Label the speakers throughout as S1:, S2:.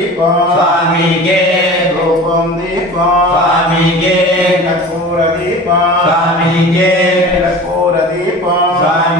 S1: దీపం
S2: స్వామికే
S1: రూపం దీపం. స్వామికే కర్పూర దీపం.
S2: స్వామికే
S1: కర్పూర దీపం. స్వామి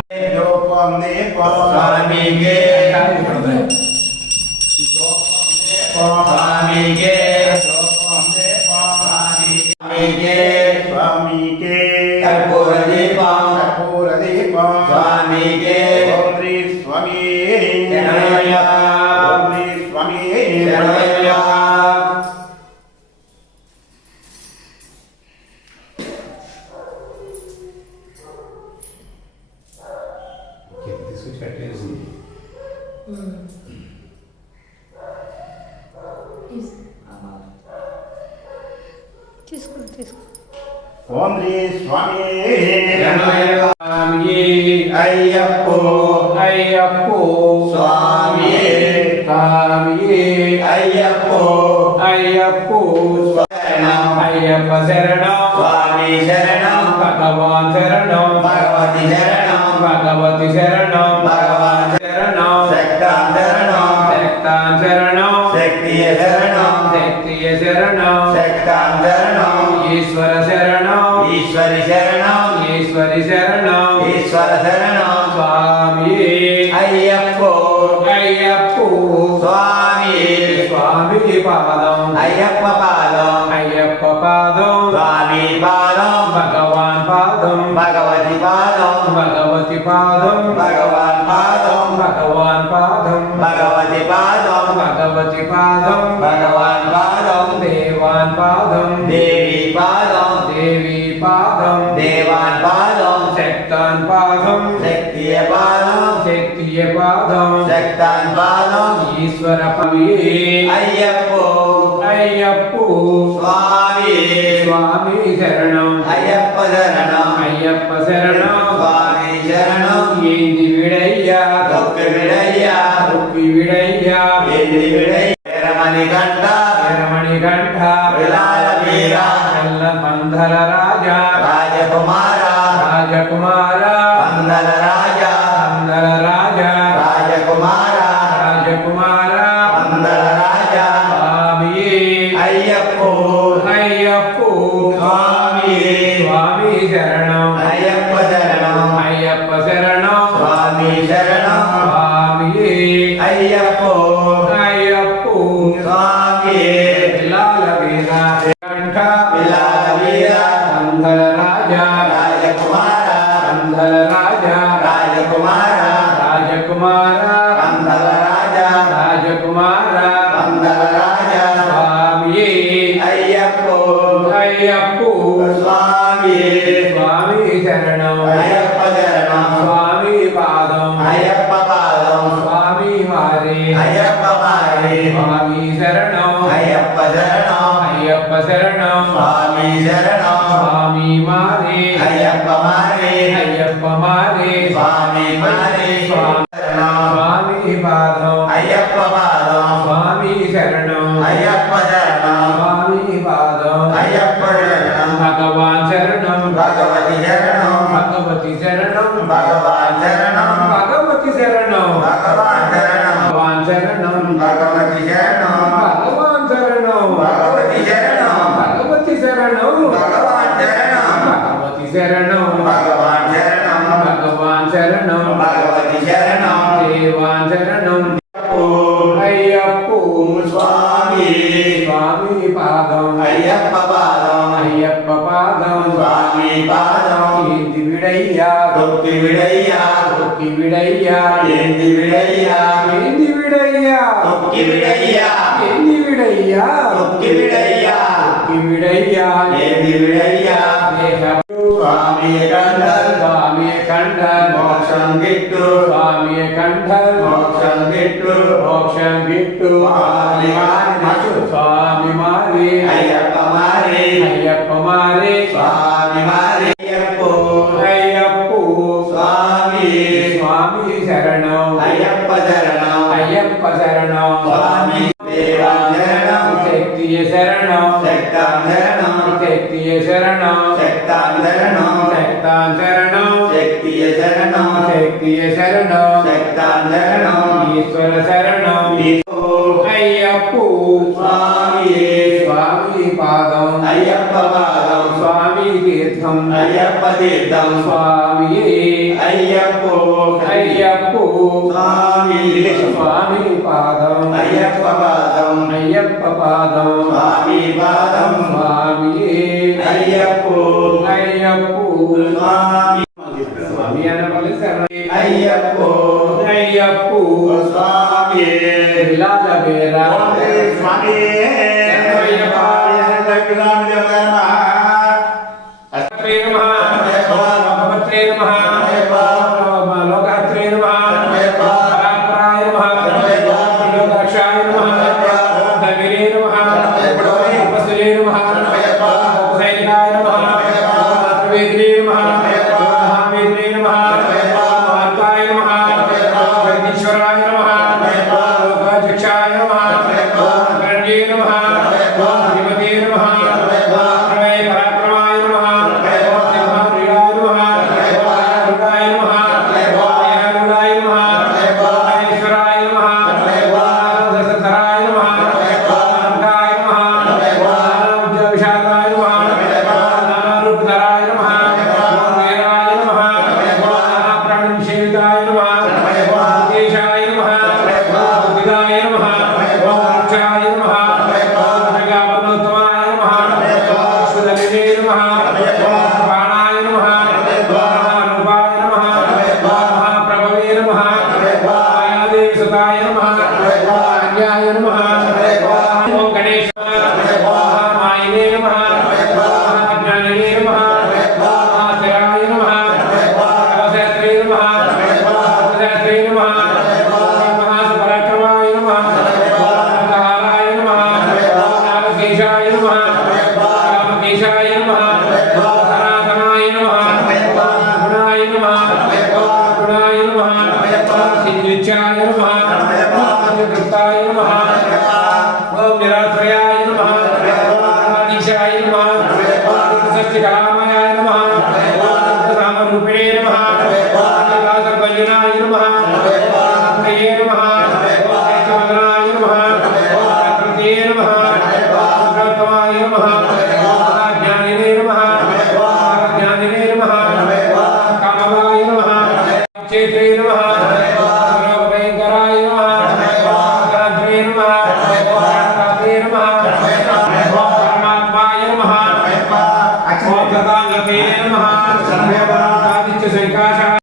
S3: అయ్యప్పో అయ్యప్ప శరణం
S2: స్వామి శరణం
S3: భగవాన్ శరణం భగవతి
S2: శరణం
S3: భగవతి శరణం భగవాన్ శరణం శక్తాం
S2: శరణం
S3: శక్తాన్ శరణం
S2: శక్తియ శరణం
S3: శక్తియ శరణం
S2: శక్తాం శరణం
S3: ఈశ్వర శరణం
S2: ఈశ్వరి శరణం
S3: ఈశ్వరి శరణం
S2: ఈశ్వర శరణం
S3: ஐயப்பூ
S2: சுவாமி
S3: சுவாமி பாதம்
S2: ஐயப்ப பாதம்
S3: ஐயப்ப பாதம்
S2: சுவாமி பாதம்
S3: பகவான் பாதம்
S2: பகவதி பாதம்
S3: பகவதி பாதம்
S2: பகவான் பாதம்
S3: பகவான் பாதம் பகவதி
S2: பாதம்
S3: பகவதி பாதம்
S2: பகவான் பாதம்
S3: தேவான் பாதம் திவ்யபாதம்
S2: சக்தான் பாதம்
S3: ஈஸ்வர பவியே
S2: ஐயப்போ
S3: ஐயப்போ
S2: சுவாமி
S3: சுவாமி சரணம்
S2: ஐயப்ப சரணம்
S3: ஐயப்ப சரணம்
S2: சுவாமி சரணம்
S3: ஏந்தி விடையா தொக்கு
S2: விடையா
S3: தொப்பி விடையா
S2: ஏந்தி விடையா
S3: రాజకుమార రాజకుమార స్వామియే
S2: అయ్యప్పో
S3: అయ్యప్పో
S2: స్వామి
S3: స్వామి శరణం
S2: అయ్యప్ప శరణం
S3: స్వామి పాదం
S2: అయ్యప్ప పాదం
S3: స్వామి వారే
S2: అయ్యప్ప మారి
S3: స్వామి శరణం
S2: అయ్యప్ప శరణం
S3: అయ్యప్ప శరణం
S2: స్వామి శరణం
S3: స్వామి మారే
S2: అయ్యప్ప మారి
S3: అయ్యప్ప మారే
S2: స్వామి మారి స్వామి స్వామి ಕಂಠ
S3: ಸ್ವಾಮಿ ಕಂಠ
S2: ಮೋಕ್ಷಂ ಗಿಟ್ಟು
S3: ಸ್ವಾಮಿ ಕಂಠ
S2: ಮೋಕ್ಷಂ ಗಿಟ್ಟು
S3: ಮೋಕ್ಷಂ ಗಿಟ್ಟು
S1: ಮಾರಿ ಮಾರಿ
S3: ಸ್ವಾಮಿ ಮಾರಿ
S2: ಅಯ್ಯಪ್ಪ ಮಾರಿ
S3: ಅಯ್ಯಪ್ಪ ಮಾರಿ
S2: ಸ್ವಾಮಿ
S3: சக்திய சரணம்.
S2: சக்தான் சரணம்
S3: ஈஸ்வர சரணம். ஐயப்போ
S2: சுவாமியே.
S3: சுவாமி பாதம்.
S2: ஐயப்ப பாதம்.
S3: சுவாமி தீர்த்தம்.
S2: ஐயப்ப தீர்த்தம்.
S3: சுவாமியே.
S2: ஐயப்போ.
S3: ஐயப்போ.
S2: சுவாமி.
S3: சுவாமி பாதம். ஐயப்ப
S2: பாதம்.
S3: ஐயப்ப பாதம். சுவாமி
S2: பாதம்.
S3: சுவாமியே.
S2: ஐயப்போ.
S3: ஐயப்போ.
S2: சுவாமி ஐயப்போ
S3: ஐயப்போ
S2: சுவாமியே
S3: விலாத பேரா
S1: சுவாமியே
S3: Hare Rama के नमः सर्वे शङ्काशाः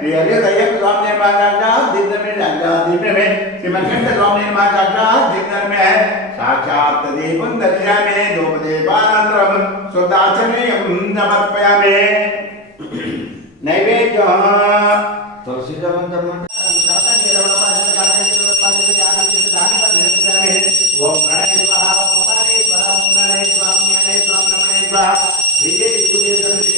S1: क्रियते तय्यम दिन में दिन में शिवकंठ स्वामी दिन में साक्षात् देवं दर्शयामि दोपदेवानन्तरं स्वदाचमेयं समर्पयामि नैवेद्यः
S2: तुलसीदलं कर्मण्
S1: ओम गणेश स्वाहा ओम गणेश स्वाहा ओम गणेश स्वाहा ओम गणेश स्वाहा विजय विजय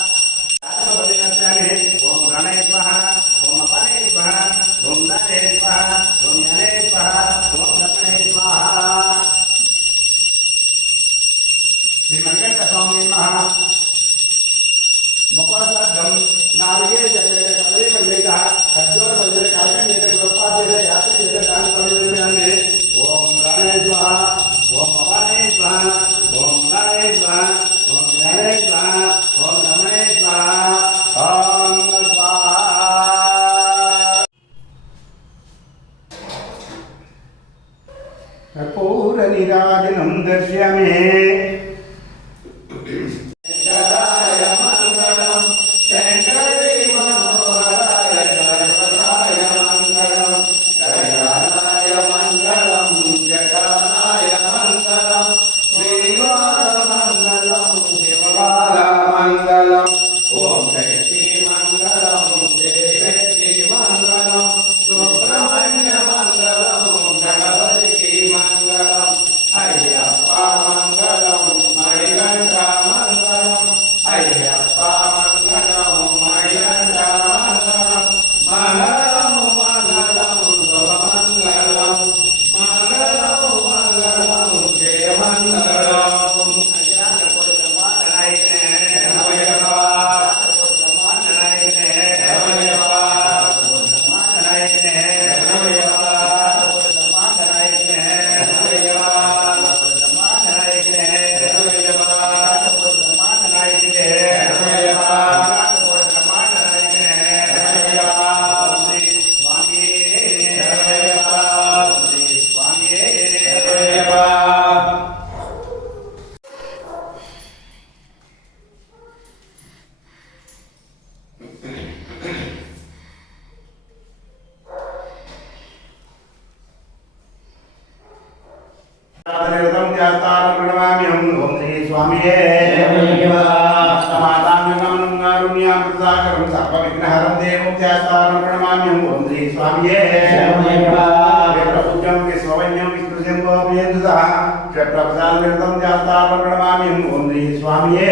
S1: ప్రసాద విరతం చేస్తామీ ఓం శ్రీ స్వామియే.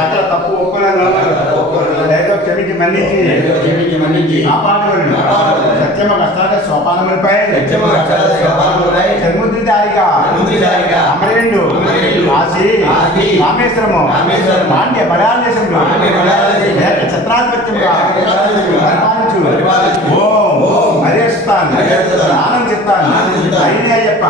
S1: సకల తప్పు ఒప్పుకోలేదు క్షమించి మన్నించి.
S2: క్షమించి మన్నించి.
S1: కాపాడుకోండి సత్యమ కష్టాల సోపానములపై సత్యమ కష్టాల సోపానములపై సన్ముద్రిదారిగా
S2: సన్ముద్రిదారిగా
S1: అమరేండు కాశీ రామేశ్వరము. పాండ్య బలాదేశంలో ఛత్రాధిపత్యంగా
S2: పరిపాలించు.
S1: ఓ. హరేస్తాన్ ఆనందిస్తాన్. అయినయ్యప్ప.